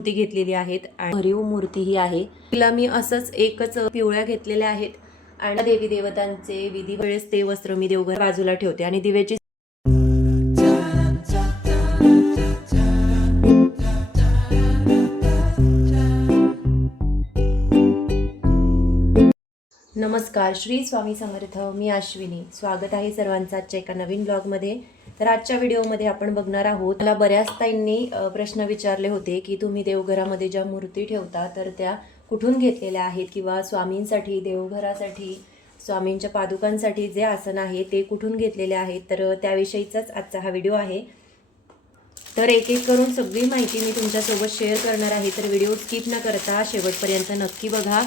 मूर्ती घेतलेली आहेत आणि भरीव मूर्ती ही आहे. तिला मी असंच एकच पिवळ्या घेतलेल्या आहेत आणि देवी देवतांचे विधी वेळेस ते वस्त्र मी देवघर बाजूला ठेवते आणि दिव्याची नमस्कार, श्री स्वामी समर्थ. मी अश्विनी. स्वागत आहे सर्वांचं आजच्या एका नवीन ब्लॉगमध्ये. तर आजच्या व्हिडिओमध्ये आपण बघणार आहोत, मला बऱ्याच ताईंनी प्रश्न विचारले होते की तुम्ही देवघरामध्ये ज्या मूर्ती ठेवता तर त्या कुठून घेतलेल्या आहेत किंवा स्वामींसाठी, देवघरासाठी, स्वामींच्या पादुकांसाठी जे आसन आहे ते कुठून घेतलेले आहेत. तर त्याविषयीचाच आजचा हा व्हिडिओ आहे. तर एक एक करून सगळी माहिती मी तुमच्यासोबत शेअर करणार आहे. तर व्हिडिओ स्किप न करता शेवटपर्यंत नक्की बघा.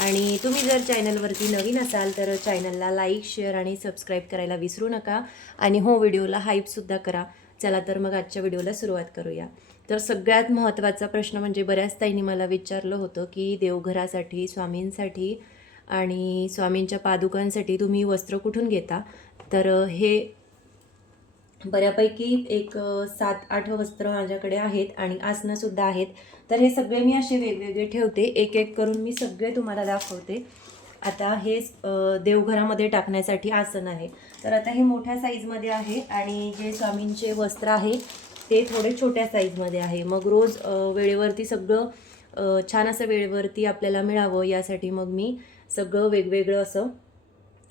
आणि तुम्ही जर चॅनलवरती नवीन असाल तर चॅनलला लाईक, शेअर आणि सबस्क्राईब करायला विसरू नका. आणि हो, व्हिडिओला हाईपसुद्धा करा. चला तर मग आजच्या व्हिडिओला सुरुवात करूया. तर सगळ्यात महत्त्वाचा प्रश्न म्हणजे बऱ्याच ताईंनी मला विचारलं होतं की देवघरासाठी, स्वामींसाठी आणि स्वामींच्या पादुकांसाठी तुम्ही वस्त्र कुठून घेता. तर हे बऱ्यापैकी एक 7-8 वस्त्र माझ्याकडे आहेत आणि आसनंसुद्धा आहेत. तर हे सगळे मी असे वेगवेगळे ठेवते. एक एक करून मी सगळे तुम्हाला दाखवते. आता हे देवघरामध्ये टाकण्यासाठी आसन आहे. तर आता हे मोठ्या साईजमध्ये आहे आणि जे स्वामींचे वस्त्र आहे ते थोडे छोट्या साईजमध्ये आहे. मग रोज वेळेवरती सगळं छान असं वेळेवरती आपल्याला मिळावं यासाठी मग मी सगळं वेगवेगळं असं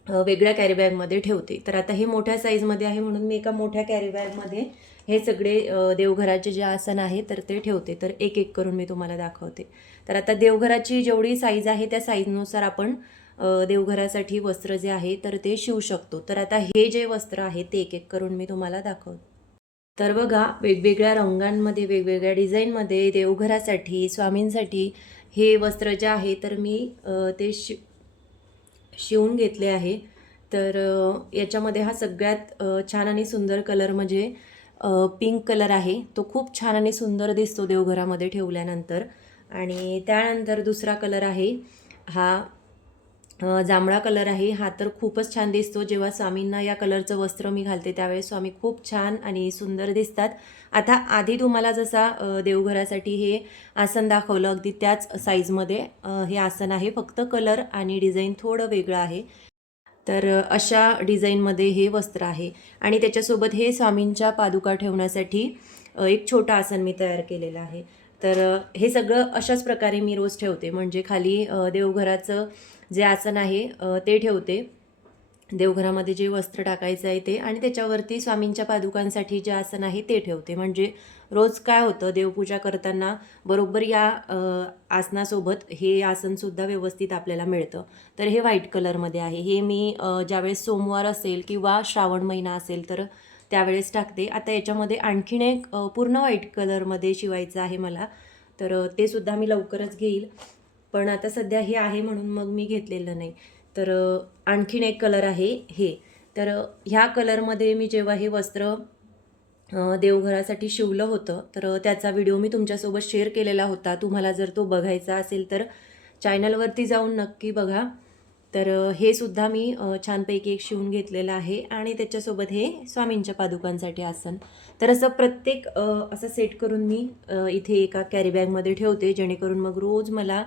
वेगळ्या कॅरीबॅगमध्ये ठेवते. तर आता हे मोठ्या साईजमध्ये आहे म्हणून मी एका मोठ्या कॅरीबॅगमध्ये हे सगळे देवघराचे जे आसन आहे तर ते ठेवते. तर एक एक करून मी तुम्हाला दाखवते. तर आता देवघराची जेवढी साईज आहे त्या साईजनुसार आपण देवघरासाठी वस्त्र जे आहे तर ते शिवू शकतो. तर आता हे जे वस्त्र आहे ते एक एक करून मी तुम्हाला दाखवते. तर बघा, वेगवेगळ्या रंगांमध्ये, वेगवेगळ्या डिझाईनमध्ये देवघरासाठी, स्वामींसाठी हे वस्त्र जे आहे तर मी ते शिवून घेतले आहे. तर याच्यामध्ये हा सगळ्यात छान आणि सुंदर कलर म्हणजे पिंक कलर आहे. तो खूप छान आणि सुंदर दिसतो देवघरामध्ये ठेवल्यानंतर. आणि त्यानंतर दुसरा कलर आहे हा जांभळा कलर आहे. हा तर खूपच छान दिसतो. जेव्हा स्वामींना या कलरचं वस्त्र मी घालते त्यावेळेस स्वामी खूप छान आणि सुंदर दिसतात. आता आधी तुम्हाला जसा देवघरासाठी हे आसन दाखवलं अगदी त्याच साईजमध्ये हे आसन आहे. फक्त कलर आणि डिझाईन थोडं वेगळं आहे. तर अशा डिझाईनमध्ये हे वस्त्र आहे आणि त्याच्यासोबत हे स्वामींच्या पादुका ठेवण्यासाठी एक छोटं आसन मी तयार केलेलं आहे. तर हे सगळं अशाच प्रकारे मी रोज ठेवते. म्हणजे खाली देवघराचं जे आसन आहे ते ठेवते, देवघरामध्ये जे वस्त्र टाकायचं आहे ते, आणि त्याच्यावरती स्वामींच्या पादुकांसाठी जे आसन आहे ते ठेवते. म्हणजे रोज काय होतं, देवपूजा करताना बरोबर या आसनासोबत हे आसनसुद्धा व्यवस्थित आपल्याला मिळतं. तर हे व्हाईट कलरमध्ये आहे. हे मी ज्यावेळेस सोमवार असेल किंवा श्रावण महिना असेल तर त्यावेळेस टाकते. आता याच्यामध्ये आणखीन एक पूर्ण व्हाईट कलरमध्ये शिवायचं आहे मला. तर ते सुद्धा मी लवकरच घेईल. पण आता सध्या हे आहे म्हणून मग मी घेतलेलं नाही. तर आणखीन एक कलर आहे हे. तर ह्या कलरमध्ये मी जेव्हा हे वस्त्र देवघरासाठी शिवलं होतं तर त्याचा व्हिडिओ मी तुमच्यासोबत शेअर केलेला होता. तुम्हाला जर तो बघायचा असेल तर चॅनलवरती जाऊन नक्की बघा. तर हे सुद्धा मी छानपैकी एक शिवून घेतलेलं आहे आणि त्याच्यासोबत हे स्वामींच्या पादुकांसाठी आसन. तर असं प्रत्येक असं सेट करून मी इथे एका कॅरीबॅगमध्ये ठेवते, जेणेकरून मग रोज मला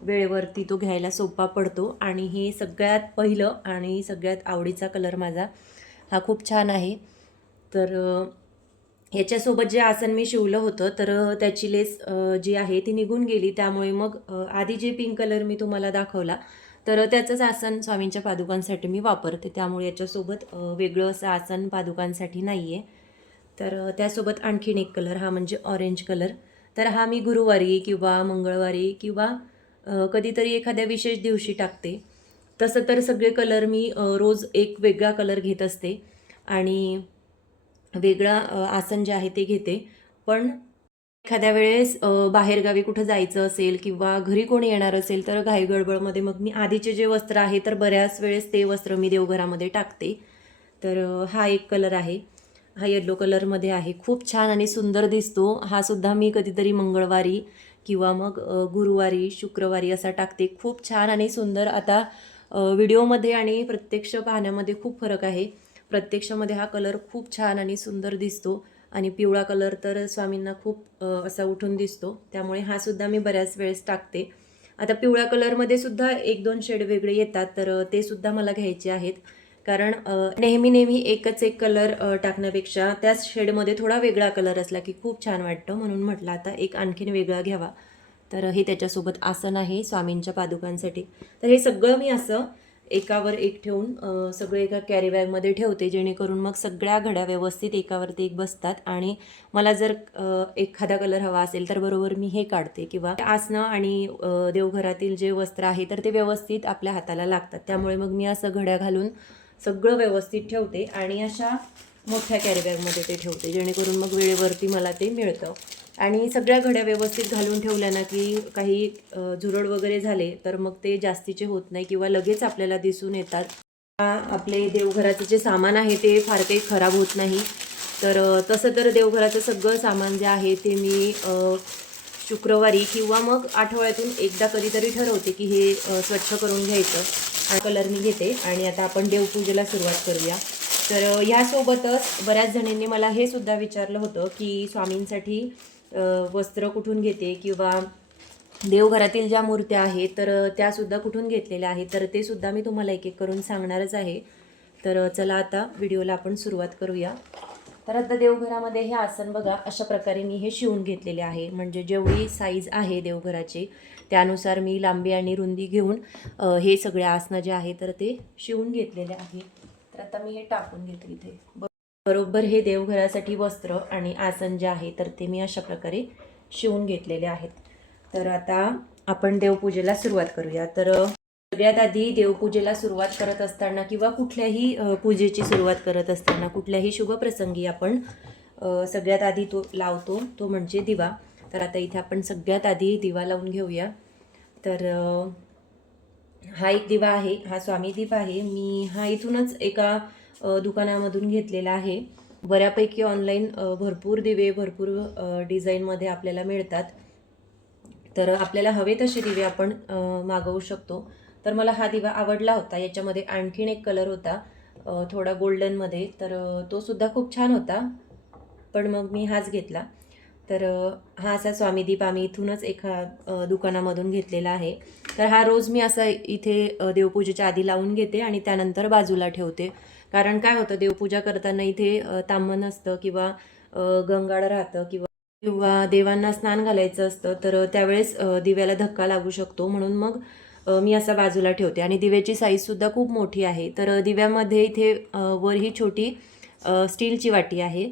वेळेवरती तो घ्यायला सोपा पडतो. आणि हे सगळ्यात पहिलं आणि सगळ्यात आवडीचा कलर माझा हा खूप छान आहे. तर ह्याच्यासोबत जे आसन मी शिवलं होतं तर त्याची लेस जी आहे ती निघून गेली. त्यामुळे मग आधी जे पिंक कलर मी तुम्हाला दाखवला तर त्याचंच आसन स्वामींच्या पादुकांसाठी मी वापरते. त्यामुळे याच्यासोबत वेगळं असं आसन पादुकांसाठी नाही आहे. तर त्यासोबत आणखीन एक कलर हा म्हणजे ऑरेंज कलर. तर हा मी गुरुवारी किंवा मंगळवारी किंवा कधीतरी एखाद्या विशेष दिवशी टाकते. तसं तर सगळे कलर मी रोज एक वेगळा कलर घेत असते आणि वेगळा आसन जे आहे ते घेते. पण एखाद्या वेळेस बाहेरगावी कुठं जायचं असेल किंवा घरी कोणी येणार असेल तर घाईगडबडमध्ये मग मी आधीचे जे वस्त्र आहे तर बऱ्याच वेळेस ते वस्त्र मी देवघरामध्ये टाकते. तर हा एक कलर आहे, हा येलो कलरमध्ये आहे. खूप छान आणि सुंदर दिसतो. हा सुद्धा मी कधीतरी मंगळवारी किंवा मग गुरुवारी, शुक्रवारी असा टाकते. खूप छान आणि सुंदर. आता व्हिडिओमध्ये आणि प्रत्यक्ष पाहण्यामध्ये खूप फरक आहे. प्रत्यक्षामध्ये हा कलर खूप छान आणि सुंदर दिसतो आणि पिवळा कलर तर स्वामींना खूप असा उठून दिसतो, त्यामुळे हा सुद्धा मी बऱ्याच वेळेस टाकते. आता पिवळ्या कलरमध्ये सुद्धा 1-2 शेड वेगळे येतात, तर ते सुद्धा मला घ्यायचे आहेत. कारण नेहमी नेहमी एकच एक कलर टाकण्यापेक्षा त्याच शेडमध्ये थोडा वेगळा कलर असला की खूप छान वाटतं, म्हणून म्हटलं आता एक आणखीन वेगळा घ्यावा. तर हे त्याच्यासोबत आसन आहे स्वामींच्या पादुकांसाठी. तर हे सगळं मी असं एकावर एक ठेवून सगळे एका कॅरी बॅगमध्ये ठेवते, जेणेकरून मग सगळ्या घड्या व्यवस्थित एकावरती एक बसतात. आणि मला जर एखादा कलर हवा असेल तर बरोबर मी हे काढते, किंवा आसनं आणि देवघरातील जे वस्त्र आहे तर ते व्यवस्थित आपल्या हाताला लागतात. त्यामुळे मग मी असं घड्या घालून सगळं व्यवस्थित ठेवते आणि अशा मोठ्या कॅरी बॅगमध्ये ते ठेवते, जेणेकरून मग वेळेवरती मला ते मिळतं. आणि सगळ्या घड्या व्यवस्थित घालून ठेवल्या ना की काही झुरळ वगैरे झाले तर मग ते जास्तीचे होत नाही किंवा लगेच आपल्याला दिसून येतात. आपले देवघराचं जे सामान आहे ते फार काही खराब होत नाही. तर तसं तर देवघराचं सगळं सामान जे आहे ते मी शुक्रवारी किंवा मग आठवड्यातून एकदा कधीतरी ठरवते की हे स्वच्छ करून घ्यायचं. कलर मी घेते आणि आता आपण देवपूजेला सुरुवात करूया. तर ह्यासोबतच बऱ्याच जणींनी मला हे सुद्धा विचारलं होतं की स्वामींसाठी वस्त्र कुठून घेते किंवा देवघरातील ज्या मूर्त्या आहेत तर त्यासुद्धा कुठून घेतलेल्या आहेत. तर ते सुद्धा मी तुम्हाला एक एक करून सांगणारच आहे. तर चला आता व्हिडिओला आपण सुरुवात करूया. तर आता देवघरामध्ये हे आसन बघा अशा प्रकारे मी हे शिवून घेतलेले आहे. म्हणजे जेवढी साईज आहे देवघराची त्यानुसार मी लांबी आणि रुंदी घेऊन हे सगळे आसनं जे आहे तर ते शिवून घेतलेले आहे. तर आता मी हे टाकून घेते इथे. बरोबर हे देवघरासाठी वस्त्र आणि आसन जे आहे तर ते मी अशा प्रकारे शिवून घेतलेले आहेत. तर आता आपण देवपूजेला सुरुवात करूया. तर सगळ्यात आधी देवपूजेला सुरुवात करत असताना किंवा कुठल्याही पूजेची सुरुवात करत असताना कुठल्याही शुभप्रसंगी आपण सगळ्यात आधी तो लावतो तो म्हणजे दिवा. तर आता इथे आपण सगळ्यात आधी दिवा लावून घेऊया. तर हा एक दिवा आहे, हा स्वामी दीप आहे. मी हा इथूनच एका दुकानामधून घेतलेला आहे. बऱ्यापैकी ऑनलाईन भरपूर दिवे भरपूर डिझाईनमध्ये आपल्याला मिळतात. तर आपल्याला हवे तसे दिवे आपण मागवू शकतो. तर मला हा दिवा आवडला होता. याच्यामध्ये आणखीन एक कलर होता थोडा गोल्डनमध्ये, तर तो सुद्धा खूप छान होता, पण मग मी हाच घेतला. तर हा असा स्वामीदीप आम्ही इथूनच एका दुकानामधून घेतलेला आहे. तर हा रोज मी असा इथे देवपूजेच्या आधी लावून घेते आणि त्यानंतर बाजूला ठेवते. कारण काय होतं देवपूजा करताना इथे ताम्हण असतं किंवा गंगाळ राहतं किंवा किंवा देवांना स्नान घालायचं असतं, तर त्यावेळेस दिव्याला धक्का लागू शकतो. म्हणून मग मी असा बाजूला ठेवते. आणि दिव्याची साईजसुद्धा खूप मोठी आहे. तर दिव्यामध्ये इथे वर ही छोटी स्टीलची वाटी आहे.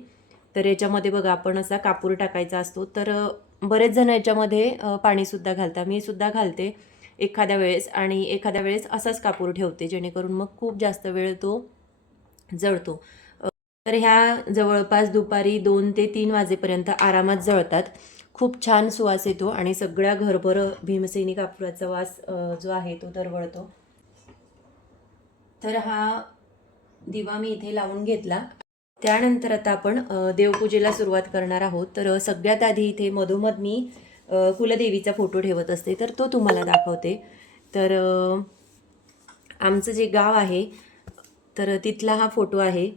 तर याच्यामध्ये बघा आपण असा कापूर टाकायचा असतो. तर बरेच जण याच्यामध्ये पाणीसुद्धा घालतात. मी सुद्धा घालते एखाद्या वेळेस, आणि एखाद्या वेळेस असाच कापूर ठेवते, जेणेकरून मग खूप जास्त वेळ तो जळतो. तर ह्या जवळपास दुपारी 2 ते 3 वाजेपर्यंत आरामात जळतात. खूप छान सुवास येतो आणि सगळ्या घरभर भीमसेनी कापुराचा वास जो आहे तो दरवळतो. तर हा दिवा मी इथे लावून घेतला. त्यानंतर आता आपण देवपूजेला सुरुवात करणार आहोत. तर सगळ्यात आधी इथे मधोमध मी कुलदेवीचा फोटो ठेवत असते, तर तो तुम्हाला दाखवते. तर आमचं जे गाव आहे तर तिथला हा फोटो आहे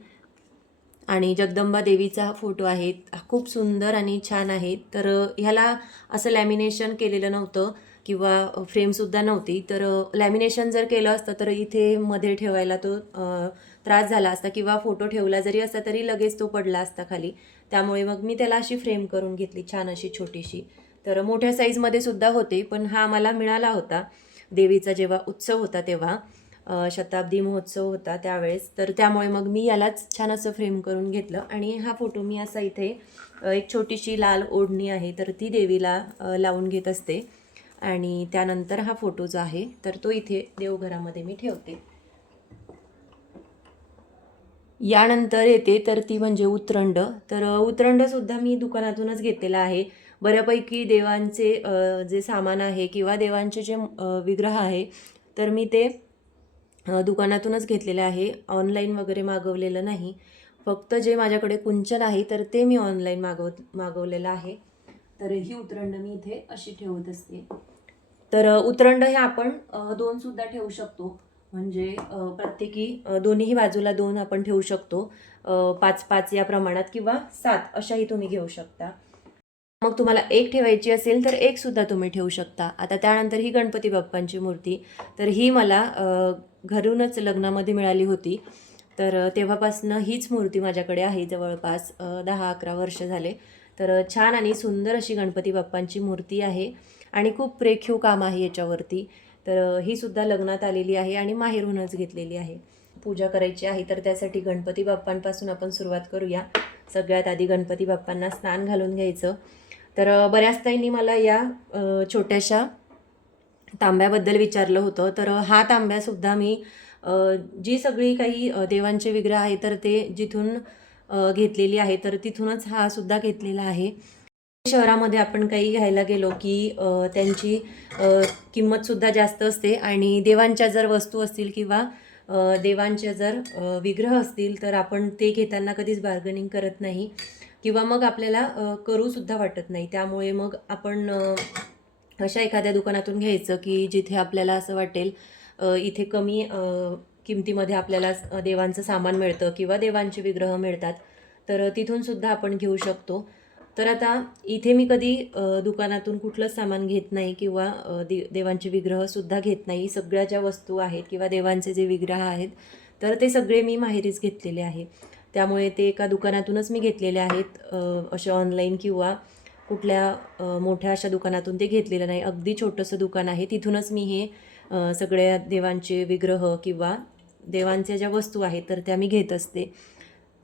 आणि जगदंबा देवीचा हा फोटो आहे. खूप सुंदर आणि छान आहे. तर ह्याला असं लॅमिनेशन केलेलं नव्हतं किंवा फ्रेमसुद्धा नव्हती. तर लॅमिनेशन जर केलं असतं तर इथे मध्ये ठेवायला तो त्रास झाला असता किंवा फोटो ठेवला जरी असता तरी लगेच तो पडला असता खाली. त्यामुळे मग मी त्याला अशी फ्रेम करून घेतली छान अशी छोटीशी. तर मोठ्या साईजमध्ये सुद्धा होते, पण हा मला मिळाला होता देवीचा जेव्हा उत्सव होता तेव्हा, शताब्दी महोत्सव होता त्यावेळेस. तर त्यामुळे मग मी यालाच छान असं फ्रेम करून घेतलं. आणि हा फोटो मी असा इथे एक छोटीशी लाल ओढणी आहे तर ती देवीला लावून घेत असते. आणि त्यानंतर हा फोटो जो आहे तर तो इथे देवघरामध्ये मी ठेवते. यानंतर येते तर ती म्हणजे उतरंड. तर उतरंडसुद्धा मी दुकानातूनच घेतलेला आहे. बऱ्यापैकी देवांचे जे सामान आहे किंवा देवांचे जे विग्रह आहे तर मी ते दुकानातूनच घेतलेलं आहे. ऑनलाईन वगैरे मागवलेलं नाही. फक्त जे माझ्याकडे कुंचन आहे तर ते मी ऑनलाईन मागवलेलं आहे. तर ही उतरंड मी इथे अशी ठेवत असते. तर उतरंड हे आपण 2 सुद्धा ठेवू शकतो. म्हणजे प्रत्येकी दोन्हीही बाजूला 2 आपण ठेवू शकतो. 5-5 या प्रमाणात किंवा 7 अशाही तुम्ही घेऊ शकता. मग तुम्हाला एक ठेवायची असेल तर एक सुद्धा तुम्ही ठेवू शकता. आता त्यानंतर ही गणपती बाप्पांची मूर्ती, तर ही मला घरूनच लग्नामध्ये मिळाली होती. तर तेव्हापासनं हीच मूर्ती माझ्याकडे आहे जवळपास 10-11 वर्ष झाले. तर छान आणि सुंदर अशी गणपती बाप्पांची मूर्ती आहे आणि खूप रेखीव काम आहे याच्यावरती. तर ही सुद्धा लग्नात आलेली आहे आणि माहेरूनच घेतलेली आहे. पूजा करायची आहे तर त्यासाठी गणपती बाप्पांपासून आपण सुरुवात करूया. सगळ्यात आधी गणपती बाप्पांना स्नान घालून घ्यायचं. तर बऱ्याच ताईंनी मला या छोट्याशा तांब्याबद्दल विचारलं होतं. तर हा तांब्यासुद्धा मी जी सगळी काही देवांचे विग्रह आहे तर ते जिथून घेतलेली आहे तर तिथूनच हा सुद्धा घेतलेला आहे. शहरामध्ये आपण काही घ्यायला गेलो की त्यांची किंमतसुद्धा जास्त असते आणि देवांच्या जर वस्तू असतील किंवा देवांचे जर विग्रह असतील तर आपण ते घेताना कधीच बार्गनिंग करत नाही किंवा मग आपल्याला करूसुद्धा वाटत नाही. त्यामुळे मग आपण अशा एखाद्या दुकानातून घ्यायचं की जिथे आपल्याला असं वाटेल इथे कमी किमतीमध्ये आपल्याला देवांचं सामान मिळतं किंवा देवांचे विग्रह मिळतात. तर तिथूनसुद्धा आपण घेऊ शकतो. तर आता इथे मी कधी दुकानातून कुठलंच सामान घेत नाही किंवा देवांचे विग्रहसुद्धा घेत नाही. सगळ्या ज्या वस्तू आहेत किंवा देवांचे जे विग्रह आहेत तर ते सगळे मी माहेरीच घेतलेले आहे. त्यामुळे ते एका दुकानातूनच मी घेतलेले आहेत. असे ऑनलाईन किंवा कुठल्या मोठ्या अशा दुकानातून ते घेतलेलं नाही. अगदी छोटंसं दुकान आहे. तिथूनच मी हे सगळ्या देवांचे विग्रह किंवा देवांच्या ज्या वस्तू आहेत तर त्या मी घेत असते.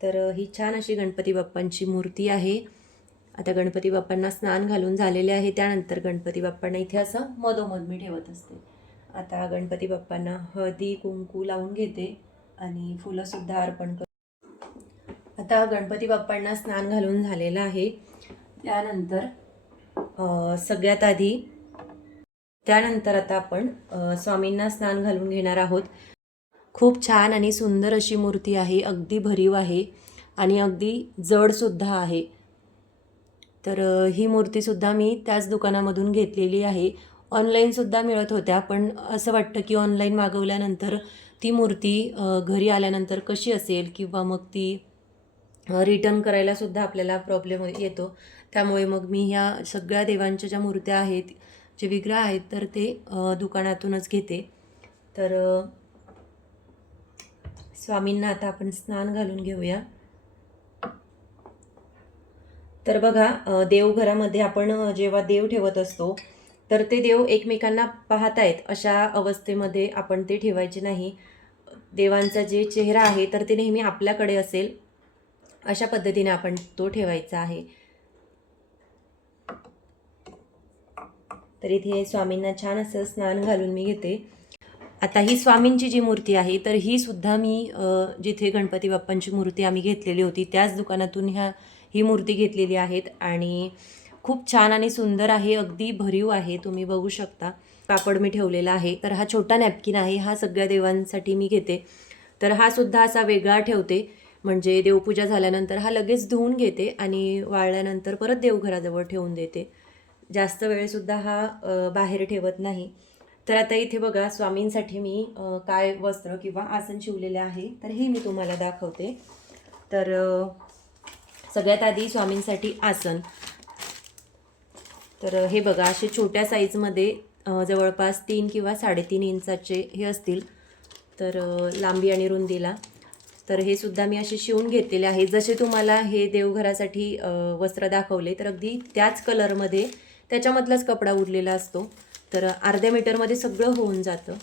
तर ही छान अशी गणपती बाप्पांची मूर्ती आहे. आता गणपती बाप्पांना स्नान घालून झालेले आहे. त्यानंतर गणपती बाप्पांना इथे असं मधोमध मी ठेवत असते. आता गणपती बाप्पांना हळदी कुंकू लावून घेते आणि फुलंसुद्धा अर्पण करते. आता गणपती बाप्पांना स्नान घालून झालेलं आहे. सगळ्यात आधी त्यानंतर आता आपण स्वामींना स्नान घालून घेणार आहोत. खूप छान आणि सुंदर अशी मूर्ती आहे. अगदी भरीव आहे आणि अगदी जडसुद्धा आहे. तर ही मूर्तीसुद्धा मी त्याच दुकानामधून घेतलेली आहे. ऑनलाईनसुद्धा मिळत होत्या, पण असं वाटतं की ऑनलाईन मागवल्यानंतर ती मूर्ती घरी आल्यानंतर कशी असेल किंवा मग ती रिटर्न करायलासुद्धा आपल्याला प्रॉब्लेम येतो. त्यामुळे मग मी ह्या सगळ्या देवांच्या ज्या मूर्त्या आहेत, जे विग्रह आहेत तर ते दुकानातूनच घेते. तर स्वामींना आता आपण स्नान घालून घेऊया. तर बघा देवघरामध्ये आपण जेव्हा देव ठेवत असतो तर ते देव एकमेकांना पाहतायत अशा अवस्थेमध्ये आपण ते ठेवायचे नाही. देवांचा जे चेहरा आहे तर ते नेहमी आपल्याकडे असेल अशा पद्धतीने आपण तो ठेवायचा आहे. तर इथे स्वामींना छान असं स्नान घालून मी घेते. आता ही स्वामींची जी मूर्ती आहे तर ही सुद्धा मी जिथे गणपती बाप्पांची मूर्ती आम्ही घेतलेली होती त्याच दुकानातून ही मूर्ती घेतलेली आहेत आणि खूप छान आणि सुंदर आहे. अगदी भरीव आहे. तुम्ही बघू शकता. कापड मी ठेवलेला आहे. तर हा छोटा नॅपकिन आहे. हा सगळ्या देवांसाठी मी घेते. तर हा सुद्धा असा वेगळा ठेवते. म्हणजे देवपूजा झाल्यानंतर हा लगेच धुवून घेते आणि वाळल्यानंतर परत देवघराजवळ ठेवून देते. जास्त वेळसुद्धा हा बाहेर ठेवत नाही. तर आता इथे बघा स्वामींसाठी मी काय वस्त्र किंवा आसन शिवलेले आहे तर हे मी तुम्हाला दाखवते. तर सगळ्यात आधी स्वामींसाठी आसन. तर हे बघा असे छोट्या साईजमध्ये जवळपास 3 किंवा 3.5 इंचाचे हे असतील. तर लांबी आणि रुंदीला. तर हे सुद्धा मी असे शिवून घेतलेले आहे. जसे तुम्हाला हे देवघरासाठी वस्त्र दाखवले तर अगदी त्याच कलरमध्ये त्याच्यामधलाच कपडा उरलेला असतो. तर अर्ध्या मीटरमध्ये सगळं होऊन जातं.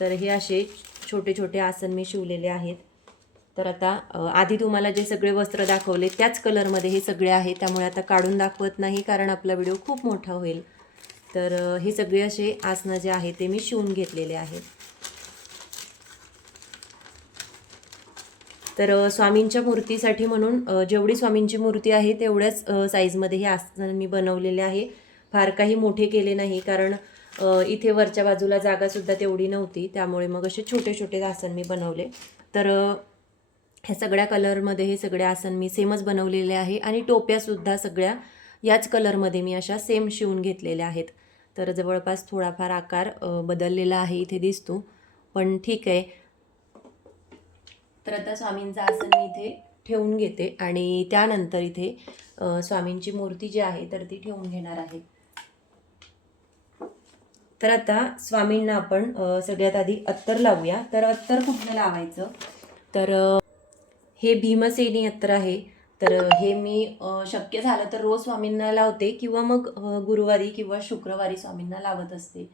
तर हे असे छोटे छोटे आसन मी शिवलेले आहेत. तर आता आधी तुम्हाला जे सगळे वस्त्र दाखवले त्याच कलरमध्ये हे सगळे आहे. त्यामुळे आता काढून दाखवत नाही कारण आपला व्हिडिओ खूप मोठा होईल. तर हे सगळे असे आसनं जे आहे ते मी शिवून घेतलेले आहेत. तर स्वामींच्या मूर्तीसाठी म्हणून जेवढी स्वामींची मूर्ती आहे तेवढ्याच साईजमध्ये हे आसन मी बनवलेले आहे. फार काही मोठे केले नाही कारण इथे वरच्या बाजूला जागासुद्धा तेवढी नव्हती. त्यामुळे मग असे छोटे छोटे आसन मी बनवले. तर ह्या सगळ्या कलरमध्ये हे सगळे आसन मी सेमच बनवलेले आहे आणि टोप्यासुद्धा सगळ्या याच कलरमध्ये मी अशा सेम शिवून घेतलेल्या आहेत. तर जवळपास थोडाफार आकार बदललेला आहे इथे दिसतो, पण ठीक आहे. तर आता स्वामींचं आसन मी इथे ठेवून घेते आणि त्यानंतर इथे स्वामींची मूर्ती जी आहे तर ती ठेवून घेणार आहे. तर आता स्वामींना आपण सगळ्यात आधी अत्तर लावूया. तर अत्तर कुठलं लावायचं, तर हे भीमसेनी अत्तर आहे. तर हे मी शक्य झालं तर रोज स्वामींना लावते किंवा मग गुरुवारी किंवा शुक्रवारी स्वामींना लावत असते,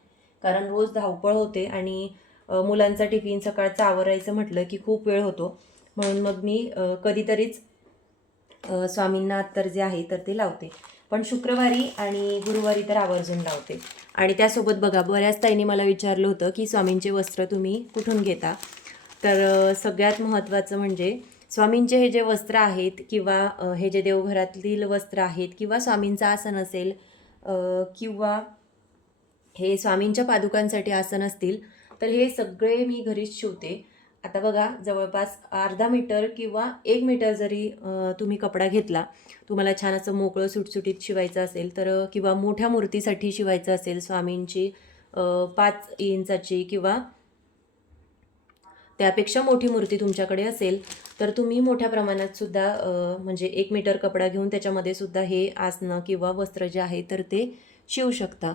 कारण रोज धावपळ होते आणि मुलांचा टिफिन सकाळचा आवरायचं म्हटलं की खूप वेळ होतो, म्हणून मग मी कधीतरीच स्वामींना अत्तर जे आहे तर ते लावते. पण शुक्रवारी आणि गुरुवारी तर आवर्जून लावते. आणि त्यासोबत बघा, बऱ्याच ताईंनी मला विचारलं होतं की स्वामींचे वस्त्र तुम्ही कुठून घेता. तर सगळ्यात महत्त्वाचं म्हणजे स्वामींचे हे जे वस्त्र आहेत किंवा हे जे देवघरातील वस्त्र आहेत किंवा स्वामींचं आसन असेल किंवा हे स्वामींच्या पादुकांसाठी आसन असतील, तर हे सगळे मी घरीच शिवते. आता बघा, जवळपास अर्धा मीटर किंवा 1 मीटर जरी तुम्ही कपडा घेतला, तुम्हाला छान असं मोकळं सुटसुटीत शिवायचं असेल तर किंवा मोठ्या मूर्तीसाठी शिवायचं असेल स्वामींची 5 इंचाची किंवा त्यापेक्षा मोठी मूर्ती तुमच्याकडे असेल, तर तुम्ही मोठ्या प्रमाणात सुद्धा म्हणजे 1 मीटर कपडा घेऊन त्याच्यामध्ये सुद्धा हे आसनं किंवा वस्त्र जे आहे तर ते शिवू शकता.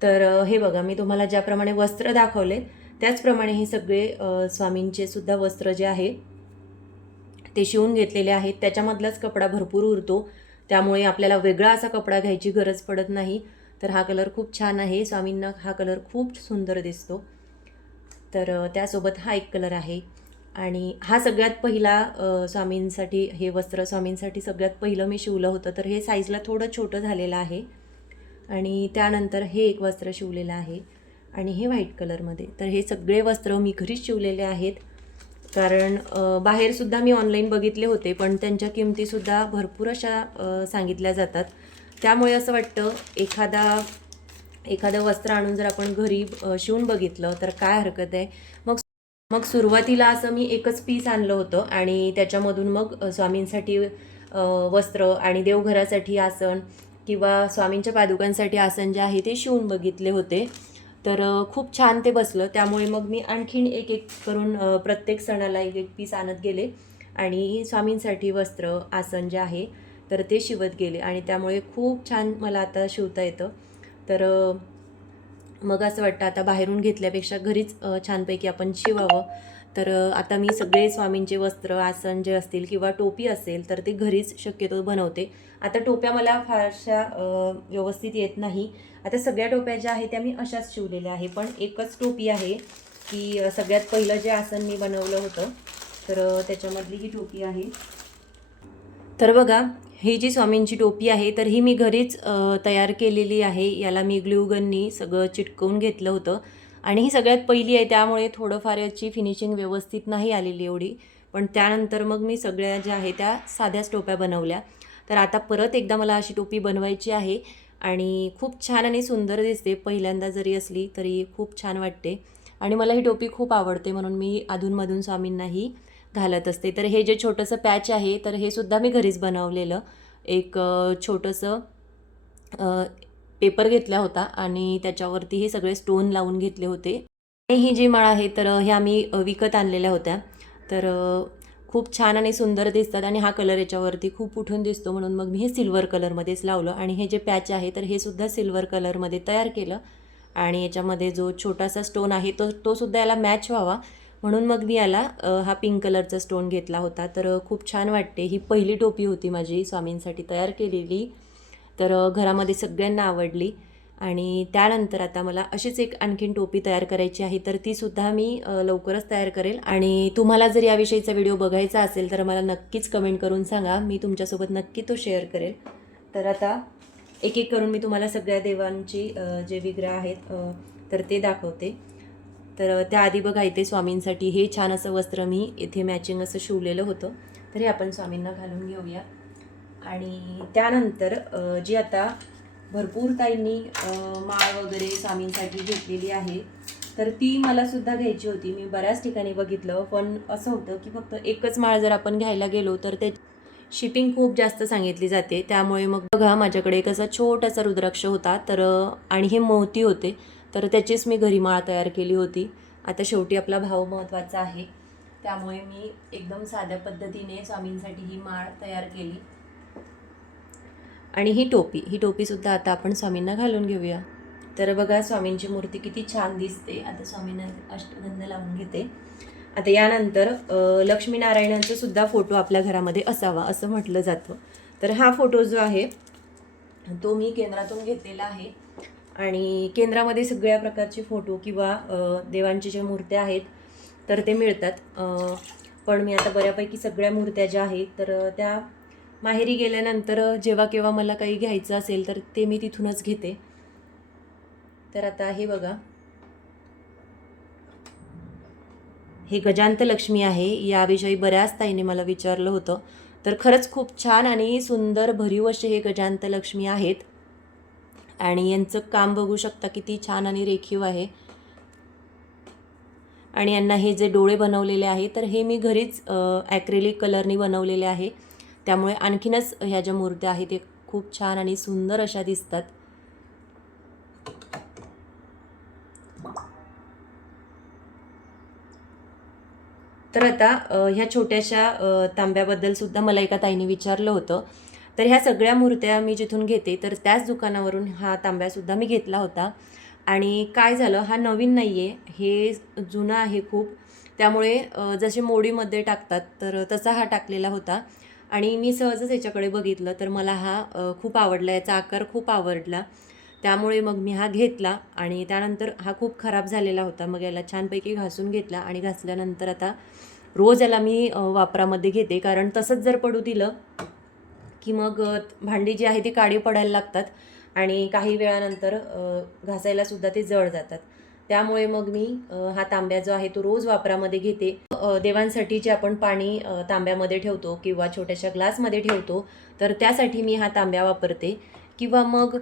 तर हे बघा, मी तुम्हाला ज्याप्रमाणे वस्त्र दाखवले त्याचप्रमाणे हे सगळे स्वामींचे सुद्धा वस्त्र जे आहे ते शिवून घेतलेले आहेत. त्याच्यामधलाच कपडा भरपूर उरतो, त्यामुळे आपल्याला वेगळा असा कपडा घ्यायची गरज पडत नाही. तर हा कलर खूप छान आहे, स्वामींना हा कलर खूप सुंदर दिसतो. तर त्यासोबत हा एक कलर आहे आणि हा सगळ्यात पहिला स्वामींसाठी हे वस्त्र स्वामींसाठी सगळ्यात पहिलं मी शिवलं होतं. तर हे साईजला थोडं छोटं झालेलं आहे. आणि त्यानंतर हे एक वस्त्र शिवलेलं आहे आणि हे व्हाईट कलरमध्ये. तर हे सगळे वस्त्र मी घरीच शिवलेले आहेत, कारण बाहेरसुद्धा मी ऑनलाईन बघितले होते, पण त्यांच्या किमतीसुद्धा भरपूर अशा सांगितल्या जातात. त्यामुळे असं वाटतं एखादं वस्त्र आणून जर आपण घरी शिवून बघितलं तर काय हरकत आहे. मग सुरुवातीला असं मी एकच पीस आणलं होतं आणि त्याच्यामधून मग स्वामींसाठी वस्त्र आणि देवघरासाठी आसन किंवा स्वामींच्या पादुकांसाठी आसन जे आहे ते शिवून बघितले होते. तर खूप छान ते बसलं. त्यामुळे मग मी आणखीन एक एक करून प्रत्येक सणाला एक एक पीस आणत गेले आणि स्वामींसाठी वस्त्र आसन जे आहे तर ते शिवत गेले आणि त्यामुळे खूप छान मला आता शिवता येतं. तर मग असं वाटतं आता बाहेरून घेतल्यापेक्षा घरीच छानपैकी आपण शिवावं. तर आता मी सगळे स्वामींचे वस्त्र आसन जे असतील किंवा टोपी असेल तर ते घरीच शक्यतो बनवते. आता टोप्या मला फारशा व्यवस्थित येत नाही. आता सगळ्या टोप्या ज्या आहेत त्या मी अशाच शिवलेल्या आहे, पण एकच टोपी आहे की सगळ्यात पहिलं जे आसन मी बनवलं होतं तर त्याच्यामधली ही टोपी आहे. तर बघा, ही जी स्वामींची टोपी आहे तर ही मी घरीच तयार केलेली आहे. याला मी ग्लू गननी सगळं चिटकवून घेतलं होतं आणि ही सगळ्यात पहिली आहे, त्यामुळे थोडंफार याची फिनिशिंग व्यवस्थित नाही आलेली एवढी. पण त्यानंतर मग मी सगळ्या ज्या आहे त्या साध्याच टोप्या बनवल्या. तर आता परत एकदा मला अशी टोपी बनवायची आहे आणि खूप छान आणि सुंदर दिसते. पहिल्यांदा जरी असली तरी खूप छान वाटते आणि मला ही टोपी खूप आवडते, म्हणून मी अधूनमधून स्वामींनाही घालत असते. तर हे जे छोटंसं पॅच आहे तर हे सुद्धा मी घरीच बनवलेलं. एक छोटंसं पेपर घेतला होता आणि त्याच्यावरती हे सगळे स्टोन लावून घेतले होते. आणि ही जी माळ आहे तर ह्या मी विकत आणलेल्या होत्या. तर खूप छान आणि सुंदर दिसतात आणि हा कलर याच्यावरती खूप उठून दिसतो, म्हणून मग मी हे सिल्वर कलरमध्येच लावलं. आणि हे जे पॅच आहे तर हे सुद्धा सिल्वर कलरमध्ये तयार केलं आणि याच्यामध्ये जो छोटासा स्टोन आहे तो सुद्धा याला मॅच व्हावा म्हणून मग मी याला हा पिंक कलरचा स्टोन घेतला होता. तर खूप छान वाटते. ही पहिली टोपी होती माझी स्वामींसाठी तयार केलेली, तर घरामध्ये सगळ्यांना आवडली. आणि त्यानंतर आता मला अशीच एक आणखीन टोपी तयार करायची आहे, तर तीसुद्धा मी लवकरच तयार करेल. आणि तुम्हाला जर याविषयीचा व्हिडिओ बघायचा असेल तर मला नक्कीच कमेंट करून सांगा, मी तुमच्यासोबत नक्की तो शेअर करेल. तर आता एक एक करून मी तुम्हाला सगळ्या देवांची जे विग्रह आहेत तर ते दाखवते. तर त्याआधी बघा, इथे स्वामींसाठी हे छान असं वस्त्र मी इथे मॅचिंग असं शिवलेलं होतं, तर हे आपण स्वामींना घालून घेऊया. आणि त्यानंतर जी आता भरपूर ताईंनी माळ वगैरे स्वामींसाठी घेतलेली आहे, तर ती मला सुद्धा घ्यायची होती. मी बऱ्याच ठिकाणी बघितलं, पण असं होतं की फक्त एकच माळ जर आपण घ्यायला गेलो तर ते शिपिंग खूप जास्त सांगितली जाते, त्यामुळे मग बघा माझ्याकडे एक असा छोटासा रुद्राक्ष होता, तर आणि हे मोती होते, तर त्याचीच मी घरी माळ तयार केली होती. आता शेवटी आपला भाव महत्त्वाचा आहे, त्यामुळे मी एकदम साध्या पद्धतीने स्वामींसाठी ही माळ तयार केली. आणि ही टोपीसुद्धा आता आपण स्वामींना घालून घेऊया. तर बघा स्वामींची मूर्ती किती छान दिसते. आता स्वामींना अष्टगंध लावून घेते. आता यानंतर लक्ष्मीनारायणांचा सुद्धा फोटो आपल्या घरामध्ये असावा असं म्हटलं जातं. तर हा फोटो जो आहे तो मी केंद्रातून घेतलेला आहे. आणि केंद्रामध्ये सगळ्या प्रकारचे फोटो किंवा देवांची ज्या मूर्त्या आहेत तर ते मिळतात. पण मी आता बऱ्यापैकी सगळ्या मूर्त्या ज्या आहेत तर त्या माहेरी गेल्यानंतर जेव्हा केव्हा मला काही घ्यायचं असेल तर ते मी तिथूनच घेते. तर आता हे बघा, हे गजांत लक्ष्मी आहे. याविषयी बऱ्याच ताईने मला विचारलं होतं. तर खरंच खूप छान आणि सुंदर भरीव असे हे गजांत लक्ष्मी आहेत. आणि यांचं काम बघू शकता किती छान आणि रेखीव आहे. आणि यांना हे जे डोळे बनवलेले आहे तर हे मी घरीच ॲक्रेलिक कलरनी बनवलेले आहे. त्यामुळे आणखीनच ह्या ज्या मूर्त्या आहेत ते खूप छान आणि सुंदर अशा दिसतात. तर आता ह्या छोट्याशा तांब्याबद्दल सुद्धा मला एका ताईने विचारलं होतं. तर ह्या सगळ्या मूर्त्या मी जिथून घेते तर त्याच दुकानावरून हा तांब्यासुद्धा मी घेतला होता. आणि काय झालं, हा नवीन नाही आहे, हे जुना आहे खूप. त्यामुळे जसे मोडीमध्ये टाकतात तर तसा हा टाकलेला होता. आणि मी सहजच याच्याकडे बघितलं तर मला हा खूप आवडला, याचा आकार खूप आवडला. त्यामुळे मग मी हा घेतला. आणि त्यानंतर हा खूप खराब झालेला होता. मग याला छानपैकी घासून घेतला आणि घासल्यानंतर आता रोज याला मी वापरामध्ये घेते. कारण तसंच जर पडू दिलं की मग भांडी जी आहे ती काळी पडायला लागतात आणि काही वेळानंतर घासायलासुद्धा ते जड जातात. त्यामुळे मग मी हा तांब्या जो आहे तो रोज वापरामध्ये घेते. देवांसाठी जे आपण पाणी तांब्यामध्ये ठेवतो किंवा छोट्याशा ग्लासमध्ये ठेवतो तर त्यासाठी मी हा तांब्या वापरते. किंवा मग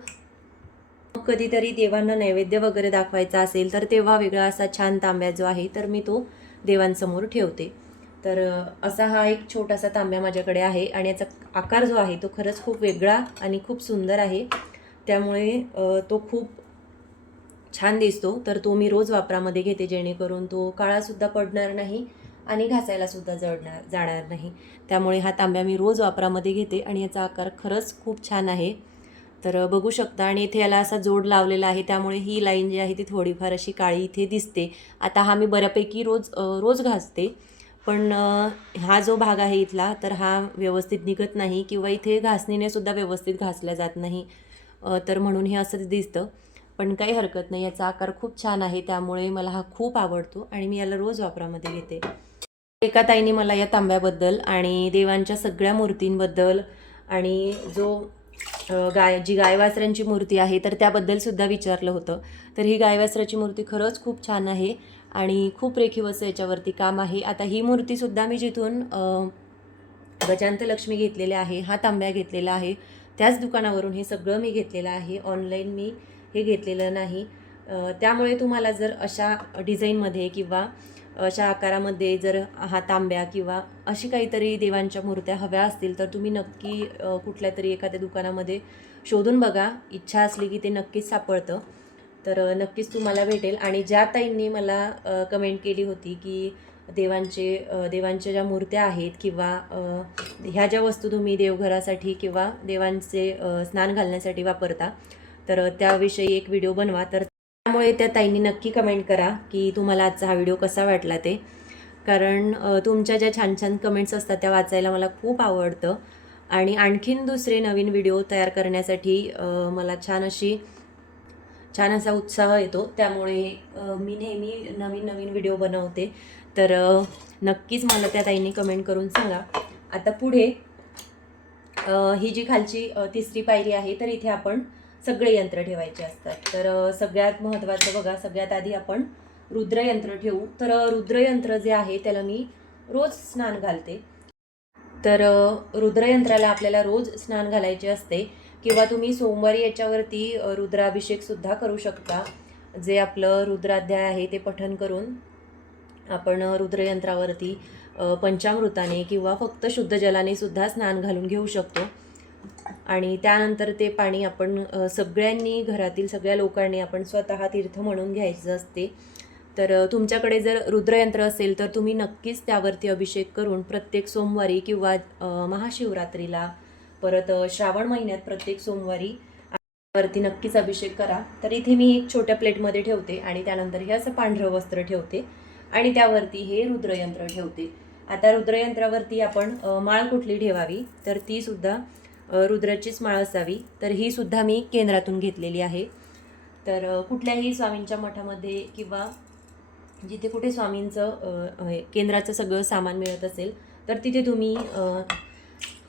कधीतरी देवांना नैवेद्य वगैरे दाखवायचा असेल तर तेव्हा वेगळा असा छान तांब्या जो आहे तर मी तो देवांसमोर ठेवते. तर असा हा एक छोटासा तांब्या माझ्याकडे आहे. आणि याचा आकार जो आहे तो खरंच खूप वेगळा आणि खूप सुंदर आहे. त्यामुळे तो खूप छान दिसतो. तर तो मी रोज वापरामध्ये घेते, जेणेकरून तो काळासुद्धा पडणार नाही आणि घासायलासुद्धा जाणार नाही. त्यामुळे हा तांब्या मी रोज वापरामध्ये घेते आणि याचा आकार खरंच खूप छान आहे. तर बघू शकता. आणि इथे याला असा जोड लावलेला आहे, त्यामुळे ही लाईन जी आहे ती थोडीफार अशी काळी इथे दिसते. आता हा मी बऱ्यापैकी रोज घासते, पण हा जो भाग आहे इथला तर हा व्यवस्थित निघत नाही किंवा इथे घासणीने सुद्धा व्यवस्थित घासला जात नाही. तर म्हणून हे असंच दिसतं. पण काही हरकत नाही, याचा आकार खूप छान आहे, त्यामुळे मला हा खूप आवडतो आणि मी याला रोज वापरामध्ये घेते. एका ताईने मला या तांब्याबद्दल आणि देवांच्या सगळ्या मूर्तींबद्दल आणि जी गायवासरांची मूर्ती आहे तर त्याबद्दलसुद्धा विचारलं होतं. तर ही गायवासराची मूर्ती खरंच खूप छान आहे आणि खूप रेखीव असं याच्यावरती काम आहे. आता ही मूर्तीसुद्धा मी जिथून गजांत लक्ष्मी घेतलेले आहे, हा तांब्या घेतलेला आहे, त्याच दुकानावरून हे सगळं मी घेतलेलं आहे. ऑनलाईन मी हे घेतलेलं नाही. त्यामुळे तुम्हाला जर अशा डिझाईनमध्ये किंवा अशा आकारामध्ये जर हा तांब्या किंवा अशी काहीतरी देवांच्या मूर्त्या हव्या असतील तर तुम्ही नक्की कुठल्या तरी एखाद्या दुकानामध्ये शोधून बघा. इच्छा असली की ते नक्कीच सापडतं. तर नक्कीच तुम्हाला भेटेल. आणि ज्या ताईंनी मला कमेंट केली होती की देवांच्या ज्या मूर्त्या आहेत किंवा ह्या ज्या वस्तू तुम्ही देवघरासाठी किंवा देवांचे स्नान घालण्यासाठी वापरता तर त्याविषयी एक व्हिडिओ बनवा. तर त्यामुळे त्या ताईंनी नक्की कमेंट करा की तुम्हाला आजचा हा व्हिडिओ कसा वाटला ते. कारण तुमच्या ज्या छान छान कमेंट्स असतात त्या वाचायला मला खूप आवडतं. आणि आणखीन दुसरे नवीन व्हिडिओ तयार करण्यासाठी मला छान असा उत्साह येतो. त्यामुळे मी नेहमी नवीन नवीन व्हिडिओ बनवते. तर नक्कीच मला त्या ताईंनी कमेंट करून सांगा. आता पुढे ही जी खालची तिसरी पायरी आहे तर इथे आपण सगळे यंत्र ठेवायचे असतात. तर सगळ्यात महत्त्वाचं बघा, सगळ्यात आधी आपण रुद्रयंत्र ठेवू. तर रुद्रयंत्र जे आहे त्याला मी रोज स्नान घालते. तर रुद्रयंत्राला आपल्याला रोज स्नान घालायचे असते किंवा तुम्ही सोमवारी याच्यावरती रुद्राभिषेकसुद्धा करू शकता. जे आपलं रुद्राध्याय आहे ते पठण करून आपण रुद्रयंत्रावरती पंचामृताने किंवा फक्त शुद्ध जलाने सुद्धा स्नान घालून घेऊ शकतो. आणि त्यानंतर ते पाणी आपण सगळ्यांनी, घरातील सगळ्या लोकांनी आपण स्वतः तीर्थ म्हणून घ्यायचं असते. तर तुमच्याकडे जर रुद्रयंत्र असेल तर तुम्ही नक्कीच त्यावरती अभिषेक करून प्रत्येक सोमवारी किंवा महाशिवरात्रीला, परत श्रावण महिन्यात प्रत्येक सोमवारी वरती नक्कीच अभिषेक करा. तर इथे मी एक छोट्या प्लेटमध्ये ठेवते आणि त्यानंतर हे असं पांढरं वस्त्र ठेवते आणि त्यावरती हे रुद्रयंत्र ठेवते. आता रुद्रयंत्रावरती आपण माळ कुठली ठेवावी, तर ती सुद्धा रुद्राचीच माळ असावी. तर ही सुद्धा मी केंद्रातून घेतलेली आहे. तर कुठल्याही स्वामींच्या मठामध्ये किंवा जिथे कुठे स्वामींचं केंद्राचं सगळं सामान मिळत असेल तर तिथे तुम्ही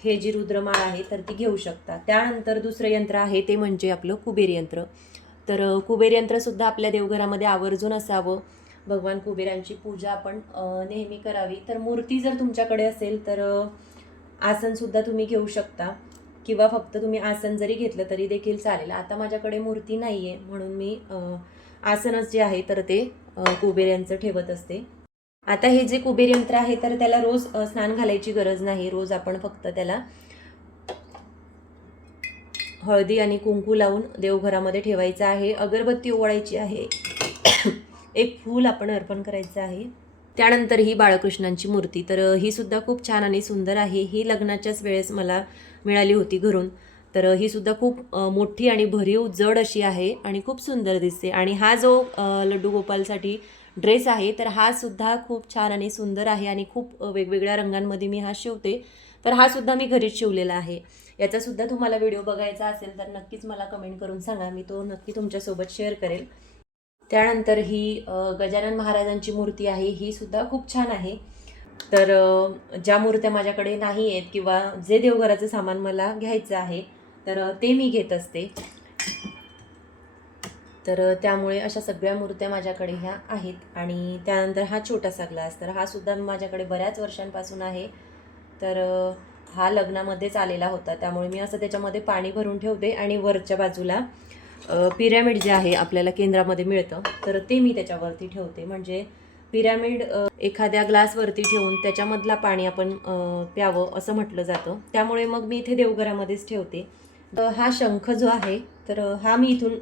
हे जी रुद्रमाळ आहे तर ती घेऊ शकता. त्यानंतर दुसरं यंत्र आहे ते म्हणजे आपलं कुबेर यंत्र. तर कुबेर यंत्रसुद्धा आपल्या देवघरामध्ये आवर्जून असावं. भगवान कुबेरांची पूजा आपण नेहमी करावी. तर मूर्ती जर तुमच्याकडे असेल तर आसनसुद्धा तुम्ही घेऊ शकता किंवा फक्त तुम्ही आसन जरी घेतलं तरी देखील चालेल. आता माझ्याकडे मूर्ती नाही आहे म्हणून मी आसनच जे आहे तर ते कुबेर यंत्र ठेवत असते. आता हे जे कुबेर यंत्र आहे तर त्याला रोज स्नान घालायची गरज नाही. रोज आपण फक्त त्याला हळदी आणि कुंकू लावून देवघरामध्ये ठेवायचं आहे. अगरबत्ती ओवाळायची आहे. एक फूल आपण अर्पण करायचं आहे. त्यानंतर ही बाळकृष्णांची मूर्ती, तर ही सुद्धा खूप छान आणि सुंदर आहे. ही लग्नाच्याच वेळेस मला मिळाली होती घरून. तर ही सुद्धा खूप मोठी आणि भरीव जड अशी आहे आणि खूप सुंदर दिसते. आणि हा जो लड्डू गोपालसाठी ड्रेस आहे तर हा सुद्धा खूप छान आणि सुंदर आहे आणि खूप वेगवेगळ्या रंगांमध्ये मी हा शिवते. तर हा सुद्धा मी घरीच शिवलेला आहे. याचासुद्धा तुम्हाला व्हिडिओ बघायचा असेल तर नक्कीच मला कमेंट करून सांगा, मी तो नक्की तुमच्यासोबत शेअर करेल. त्यानंतर ही गजानन महाराजांची मूर्ती आहे. ही सुद्धा खूप छान आहे. तर ज्या मूर्त्या माझ्याकडे नाही आहेत किंवा जे देवघराचं सामान मला घ्यायचं आहे तर ते मी घेत असते. तर त्यामुळे अशा सगळ्या मूर्त्या माझ्याकडे ह्या आहेत. आणि त्यानंतर हा छोटासा ग्लास, तर हा सुद्धा माझ्याकडे बऱ्याच वर्षांपासून आहे. तर हा लग्नामध्येच आलेला होता त्यामुळे मी असं त्याच्यामध्ये पाणी भरून ठेवते. आणि वरच्या बाजूला पिरॅमिड जे आहे आपल्याला केंद्रामध्ये मिळतं तर ते मी त्याच्यावरती ठेवते. म्हणजे पिरॅमिड एखाद्या ग्लासवरती ठेवून त्याच्यामधला पाणी आपण प्यावं असं म्हटलं जातं. त्यामुळे मग मी इथे देवघरामध्येच ठेवते. हा शंख जो आहे तर हा मी इथून